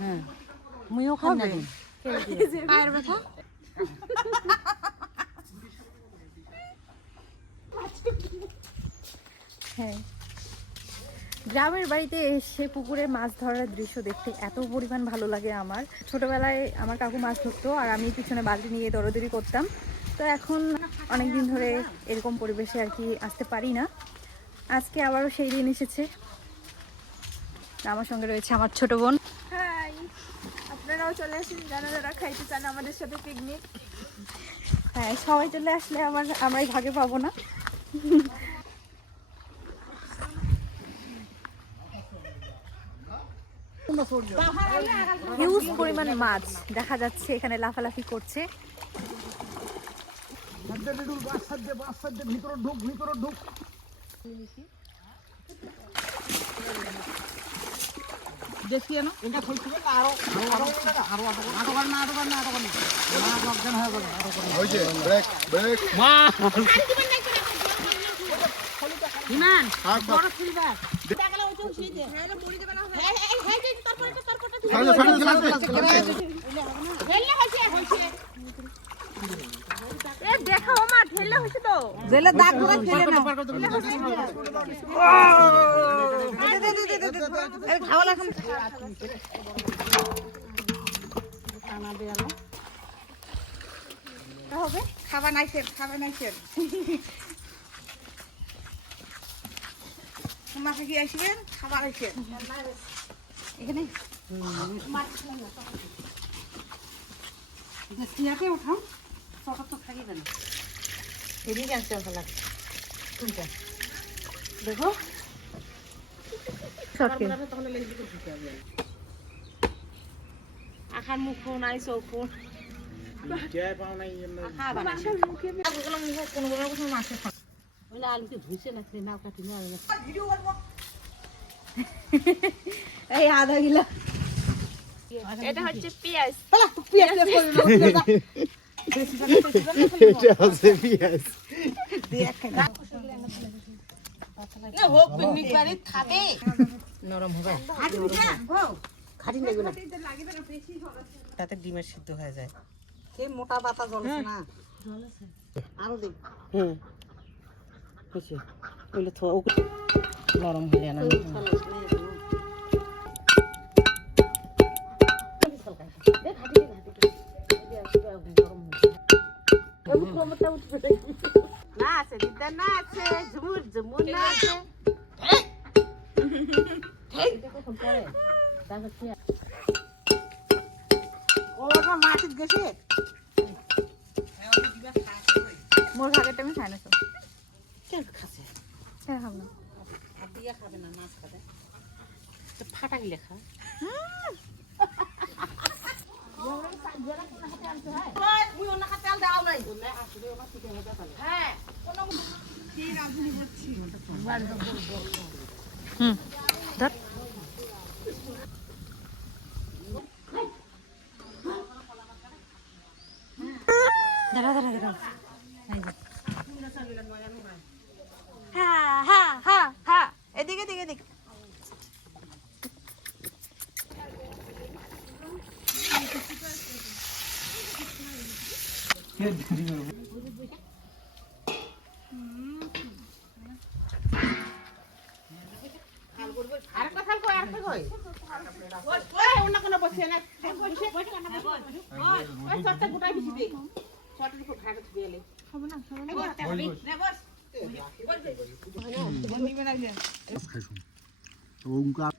হ্যাঁ মুইও খাই না পায়ের ব্যথা হ্যাঁ গ্রামের বাড়িতে এসে পুকুরে মাছ ধরার দৃশ্য দেখতে এত পরিমাণ ভালো লাগে আমার। ছোটবেলায় আমার কাকু মাছ ধরতো আর আমি পিছনে বালতি নিয়ে দৌড়াদৌড়ি করতাম। তো এখন অনেক দিন ধরে এরকম পরিবেশে আর কি আসতে পারি না। আজকে আবারও সেই দিন এসেছে। আমার সঙ্গে রয়েছে আমার ছোট বোন। হাই, আপনারাও চলে আসুন যারা যারা খাইতে চান আমাদের সাথে পিকনিক। হ্যাঁ সবাই চলে আসলে আমরাই ভাগে পাবো না। হিউজ পরিমাণ মাছ দেখা যাচ্ছে এখানে লাফালাফি করছে। দেখা মা ঠেলে হইছে তো জেলে দাগ ধরে খেলে না খাওয়া লাগাম হবে খাবা নাইছেন তোমাকে কি আসবেন খাবার আইছেন এখানে সিয়াকে উঠাও সকাল তো থাকি না এদিকে আসতে লাগে কোনটা দেখো আখার মুখ নাই চোখ আলুকে ধুইছে না নাও কাটি এই আধা কিলো এটা হচ্ছে পেঁয়াজ নরম হবে তাতে ডিমের সিদ্ধ হয়ে যায় সে মোটা পাতা জ্বলছে না আরো দেখ নরম হয়ে না না আছে দিদা না আছে ঝুমুর ঝুমুর না আছে ওটা মাটির গেছে মোর ভাগেরটা আমি খাই না তো কেন খাচ্ছে কেন খাব না আর দিয়া খাবে না মাছ খাবে ফাটা গিলে খা এদিকে এদিকে এদিকে ওঙ্কার